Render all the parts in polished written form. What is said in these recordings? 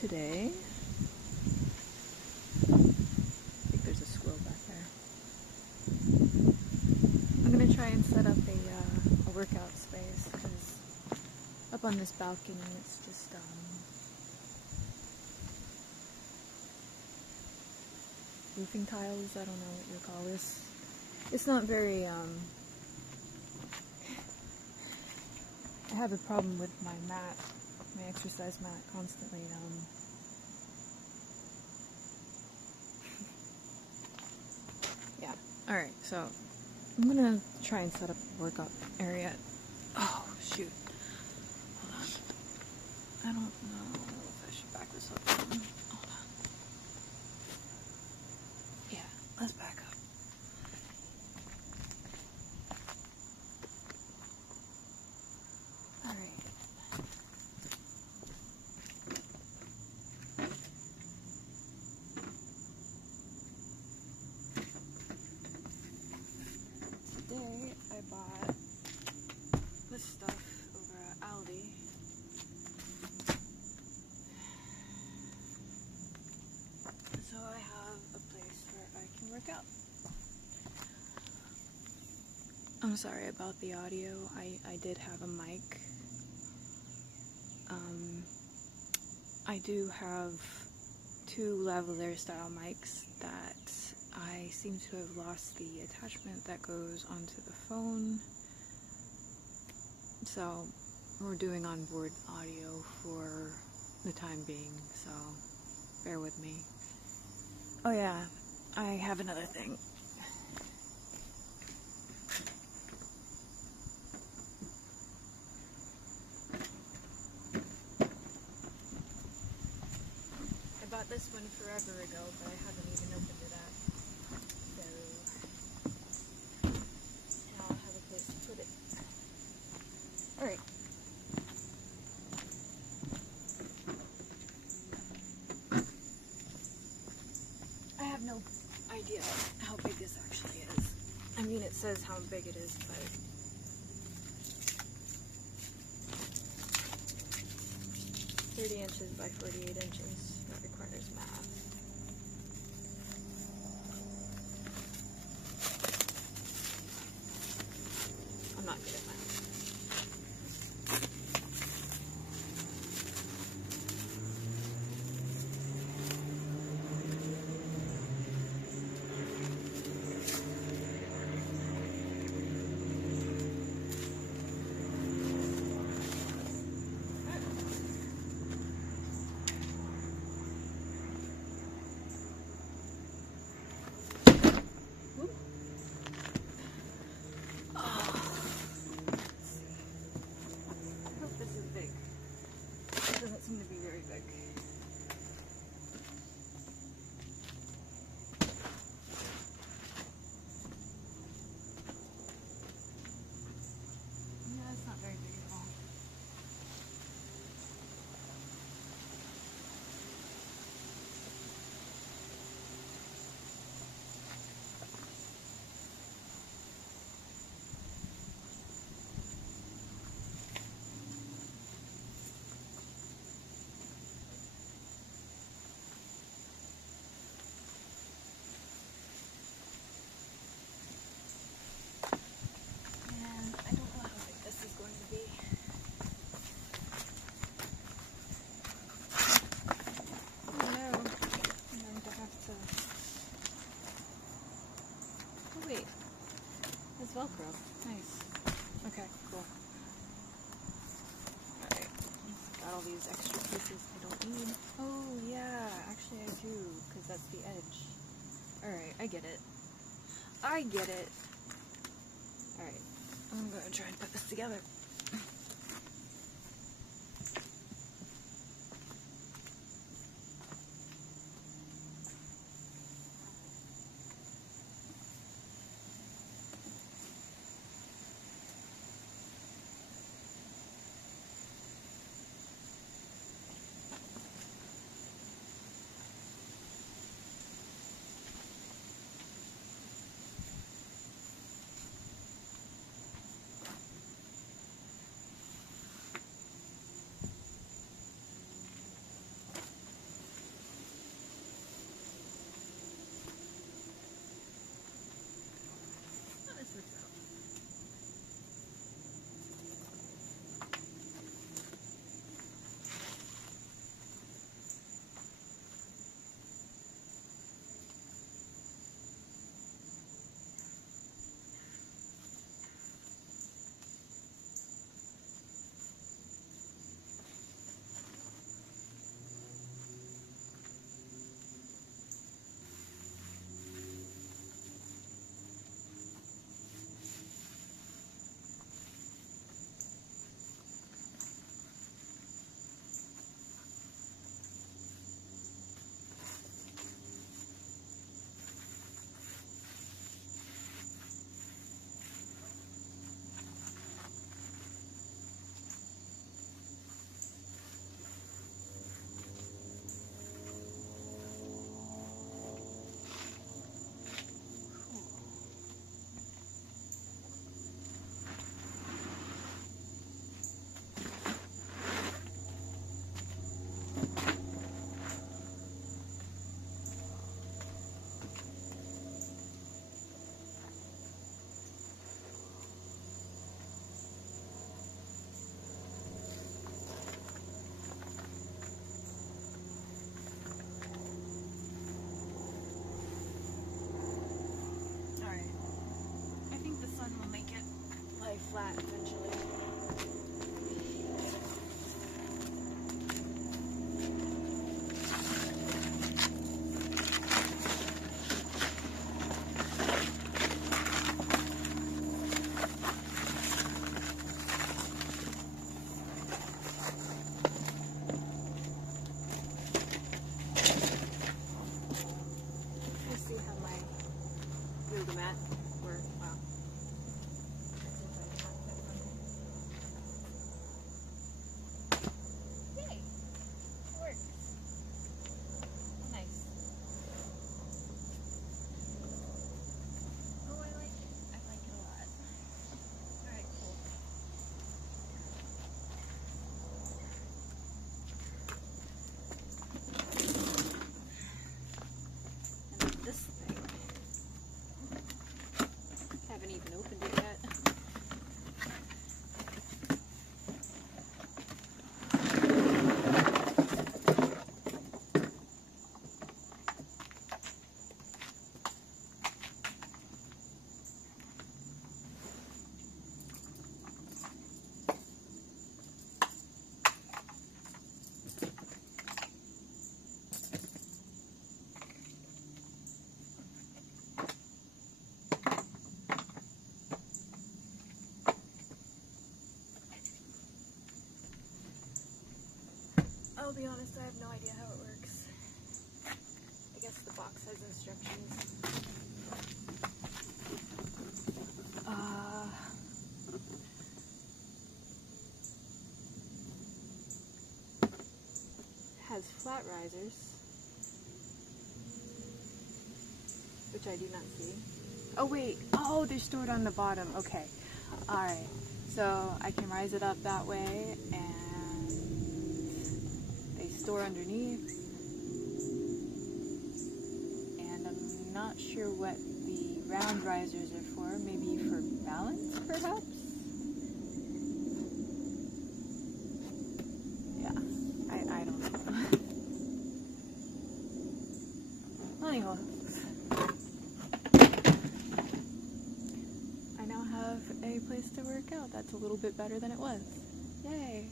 today. I think there's a squirrel back there. I'm gonna try and set up a workout space because up on this balcony it's just roofing tiles. I don't know what you call this. It's not very I have a problem with my mat, my exercise mat, constantly yeah. Alright, so I'm gonna try and set up a workout area. Oh shoot. Hold on. I don't know if I should back this up. Hold on. Yeah, let's back up. Today I bought this stuff over at Aldi. So I have a place where I can work out. I'm sorry about the audio. I did have a mic. I do have two lavalier style mics that I seem to have lost the attachment that goes onto the phone. So we're doing onboard audio for the time being, so bear with me. Oh yeah, I have another thing. I bought this one forever ago, but I haven't even opened it up. So now I'll have a place to put it. Alright. I have no idea how big this actually is. I mean, it says how big it is, but it's 30 inches by 48 inches. That requires math. I'm not good at math. Doesn't seem to be very big. Yeah, it's not very big at all. Velcro. Nice. Okay, cool. Alright. Got all these extra pieces I don't need. Oh, yeah. Actually, I do, because that's the edge. Alright, I get it. I get it. Alright. I'm going to try and put this together. flat eventually. Let's see how my yoga mat works. Wow. Yay! It works. Nice. Oh, I like it. I like it a lot. Alright, cool. And then this thing. Haven't even opened it yet. I'll be honest, I have no idea how it works. I guess the box has instructions. Has flat risers, which I do not see. Oh wait, oh, they're stored on the bottom. Okay, alright. So I can rise it up that way, and they store underneath. And I'm not sure what the round risers are for. Maybe for balance, perhaps? Yeah, I don't know. Anyhow, I now have a place to work out that's a little bit better than it was. Yay!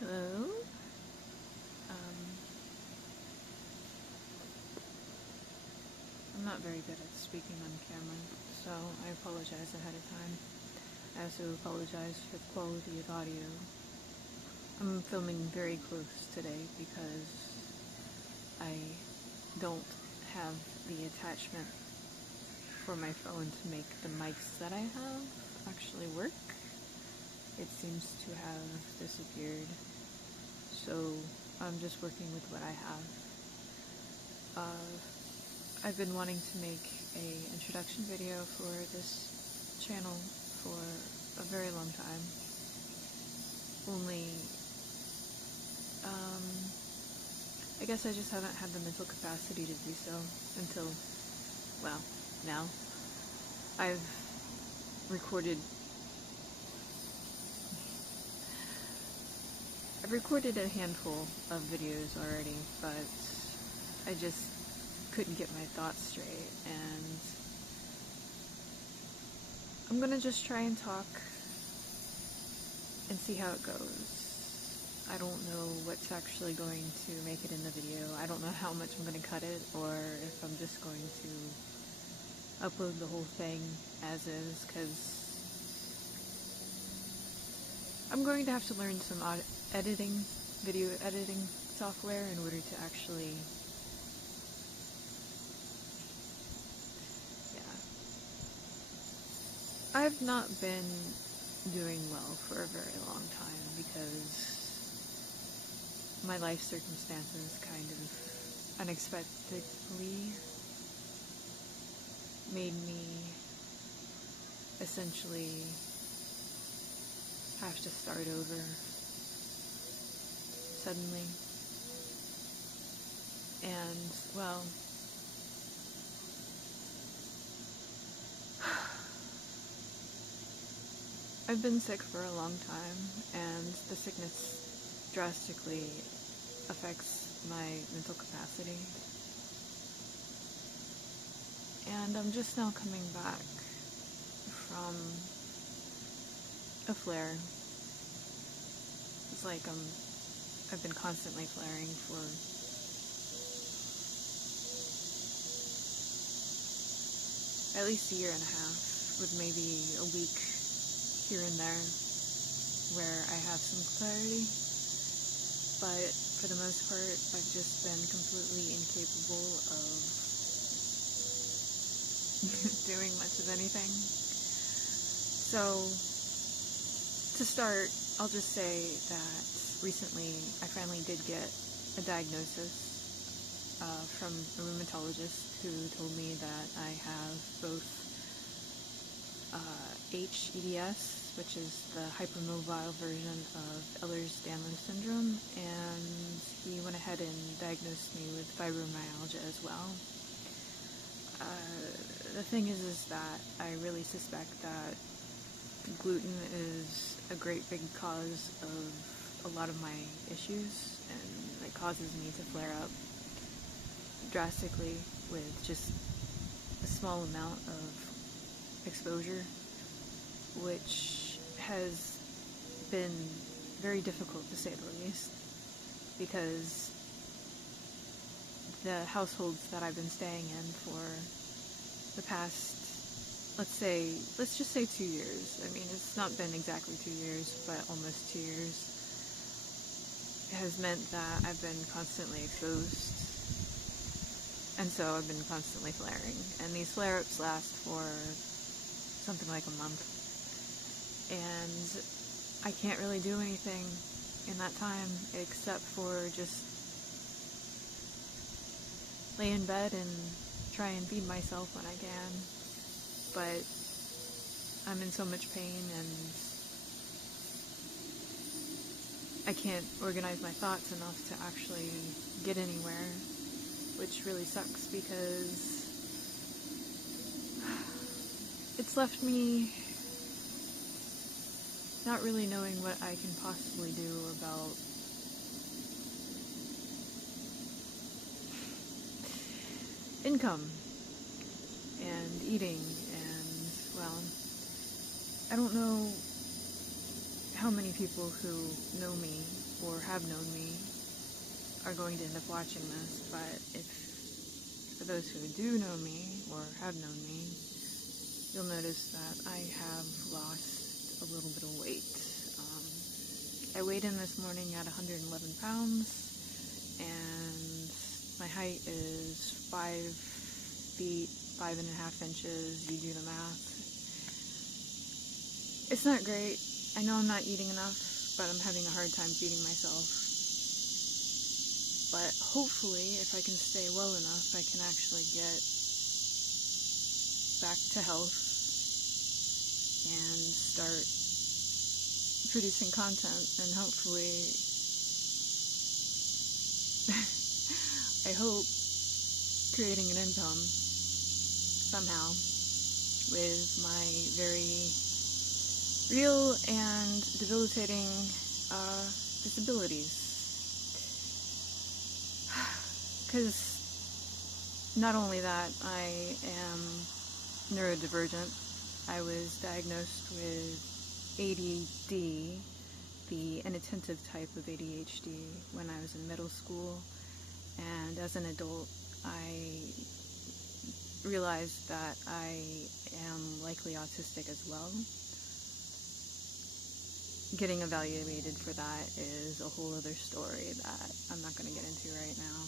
Hello? I'm not very good at speaking on camera, so I apologize ahead of time. I also apologize for the quality of audio. I'm filming very close today because I don't have the attachment for my phone to make the mics that I have actually work. It seems to have disappeared, so I'm just working with what I have. I've been wanting to make an introduction video for this channel for a very long time. Only, I guess I just haven't had the mental capacity to do so until, well, now. I've recorded a handful of videos already, but I just couldn't get my thoughts straight, and I'm gonna just try and talk and see how it goes. I don't know what's actually going to make it in the video. I don't know how much I'm gonna cut it, or if I'm just going to upload the whole thing as is, because I'm going to have to learn some video editing software in order to actually, I've not been doing well for a very long time because my life circumstances kind of unexpectedly made me essentially have to start over suddenly. And, well, I've been sick for a long time, and the sickness drastically affects my mental capacity. And I'm just now coming back from a flare. It's like I've been constantly flaring for at least a year and a half, with maybe a week here and there where I have some clarity. But for the most part, I've just been completely incapable of doing much of anything. So, to start, I'll just say that recently I finally did get a diagnosis from a rheumatologist who told me that I have both HEDS, which is the hypermobile version of Ehlers-Danlos syndrome, and he went ahead and diagnosed me with fibromyalgia as well. The thing is that I really suspect that gluten is a great big cause of a lot of my issues, and it causes me to flare up drastically with just a small amount of exposure, which has been very difficult to say the least, because the households that I've been staying in for the past, let's just say 2 years. I mean, it's not been exactly 2 years, but almost 2 years, has meant that I've been constantly exposed, and so I've been constantly flaring, and these flare-ups last for something like a month, and I can't really do anything in that time except for just lay in bed and try and feed myself when I can, but I'm in so much pain and I can't organize my thoughts enough to actually get anywhere, which really sucks because it's left me not really knowing what I can possibly do about income and eating, and, well, I don't know how many people who know me or have known me are going to end up watching this, but for those who do know me or have known me, you'll notice that I have lost a little bit of weight. I weighed in this morning at 111 pounds, and my height is 5 feet, 5.5 inches, you do the math. It's not great. I know I'm not eating enough, but I'm having a hard time feeding myself. But hopefully, if I can stay well enough, I can actually get back to health and start producing content, and hopefully, I hope, creating an income somehow with my very real and debilitating disabilities. Because not only that, I am neurodivergent. I was diagnosed with ADD, the inattentive type of ADHD, when I was in middle school, and as an adult, I realized that I am likely autistic as well. Getting evaluated for that is a whole other story that I'm not going to get into right now.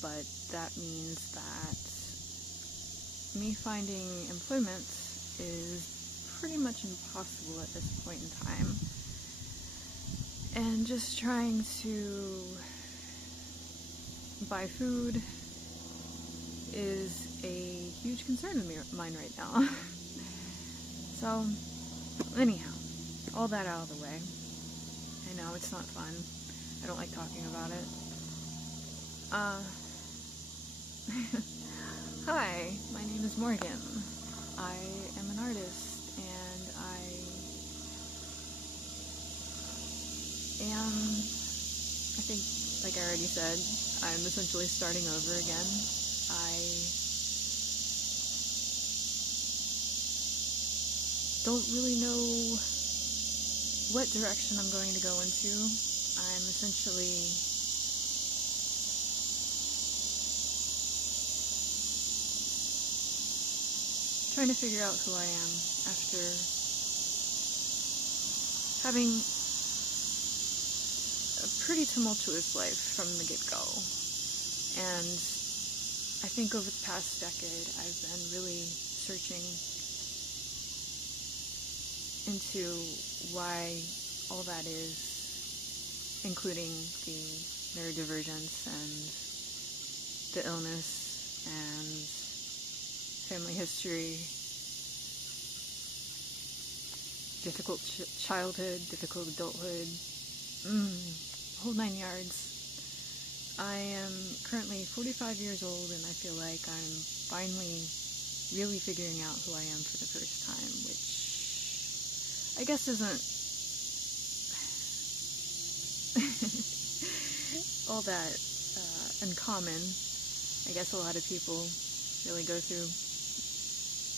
But that means that me finding employment is pretty much impossible at this point in time. And just trying to buy food is a huge concern of mine right now. So, anyhow, all that out of the way. I know, it's not fun. I don't like talking about it. Hi, my name is Morgan. I am an artist, and I think, like I already said, I'm essentially starting over again. I don't really know what direction I'm going to go into. I'm essentially trying to figure out who I am after having a pretty tumultuous life from the get-go. And I think over the past decade, I've been really searching into why all that is, including the neurodivergence and the illness and family history, difficult childhood, difficult adulthood, whole 9 yards. I am currently 45 years old, and I feel like I'm finally really figuring out who I am for the first time, which I guess isn't all that uncommon. I guess a lot of people really go through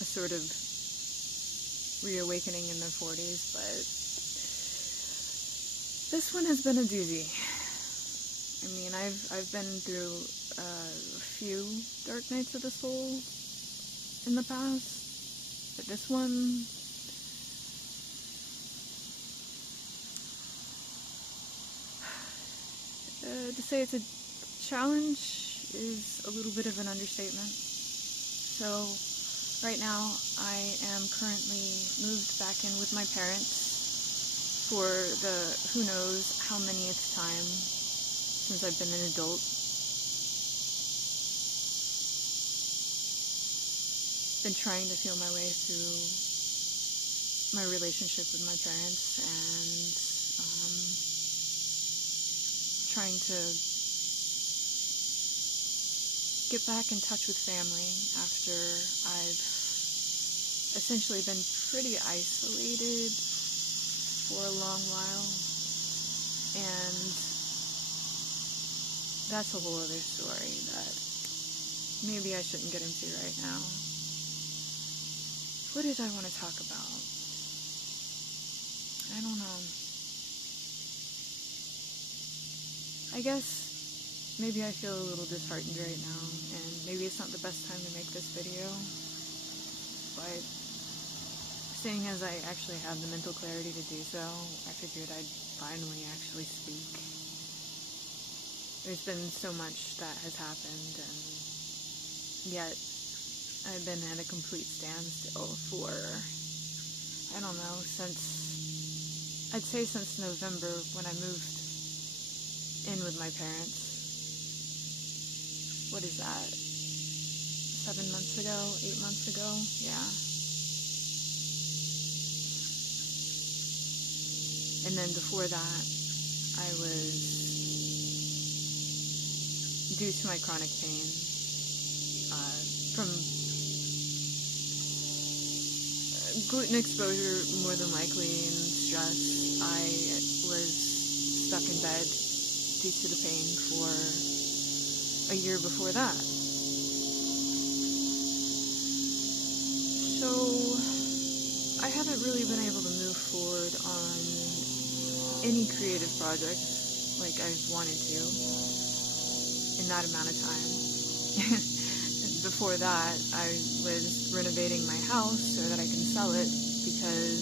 a sort of reawakening in their 40s, but this one has been a doozy. I mean, I've been through a few dark nights of the soul in the past, but this one, to say it's a challenge is a little bit of an understatement. So right now I am currently moved back in with my parents for the who knows how manyth time since I've been an adult. Been trying to feel my way through my relationship with my parents and trying to get back in touch with family after I've essentially been pretty isolated for a long while, and that's a whole other story that maybe I shouldn't get into right now. What did I want to talk about? I don't know. I guess maybe I feel a little disheartened right now, and maybe it's not the best time to make this video, but seeing as I actually have the mental clarity to do so, I figured I'd finally actually speak. There's been so much that has happened, and yet I've been at a complete standstill for, I don't know, I'd say since November when I moved in with my parents. What is that? 7 months ago? 8 months ago? Yeah. And then before that, I was, due to my chronic pain, from gluten exposure more than likely and stress, I was stuck in bed due to the pain for a year before that. So I haven't really been able to move forward on any creative projects like I've wanted to in that amount of time. Before that, I was renovating my house so that I can sell it because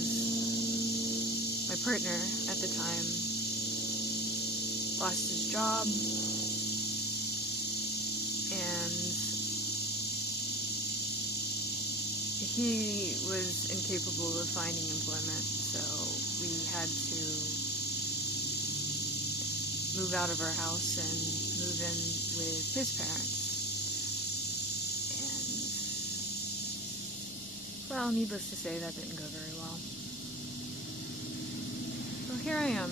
my partner at the time lost his job, and he was incapable of finding employment, so we had to move out of our house and move in with his parents. And, well, needless to say, that didn't go very well. So here I am.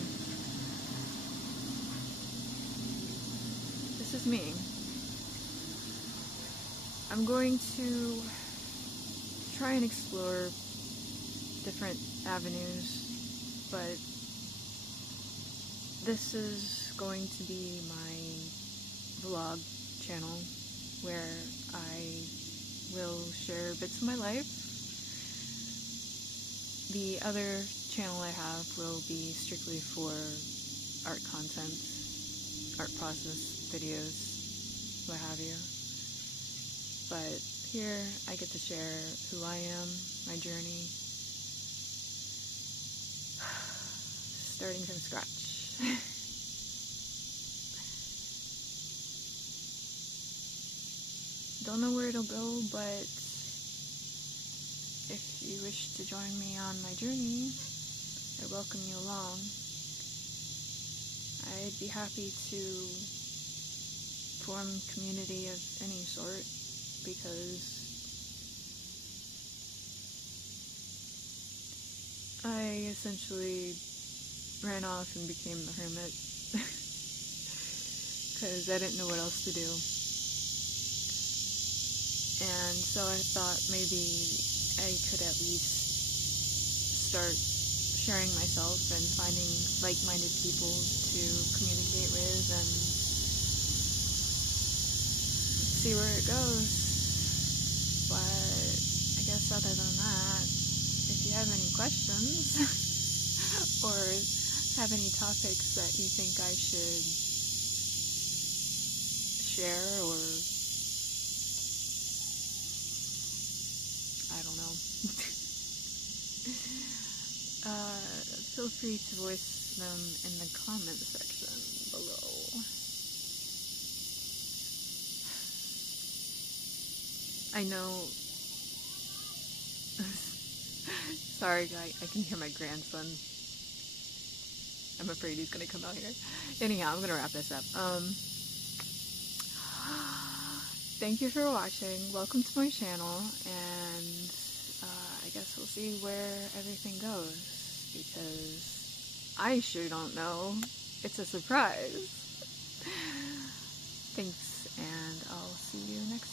This is me. I'm going to try and explore different avenues, but this is going to be my vlog channel where I will share bits of my life. The other channel I have will be strictly for art content, art process videos, what have you. But here I get to share who I am, my journey, starting from scratch. Don't know where it'll go, but if you wish to join me on my journey, I welcome you along. I'd be happy to form community of any sort, because I essentially ran off and became a hermit because I didn't know what else to do. And so I thought maybe I could at least start sharing myself and finding like-minded people to communicate with and see where it goes. But I guess other than that, if you have any questions or have any topics that you think I should share, or I don't know, feel free to voice them in the comment section below. I know, sorry guys, I can hear my grandson. I'm afraid he's gonna come out here. Anyhow, I'm gonna wrap this up. Thank you for watching. Welcome to my channel, and I guess we'll see where everything goes, because I sure don't know. It's a surprise. Thanks, and I'll see you next time.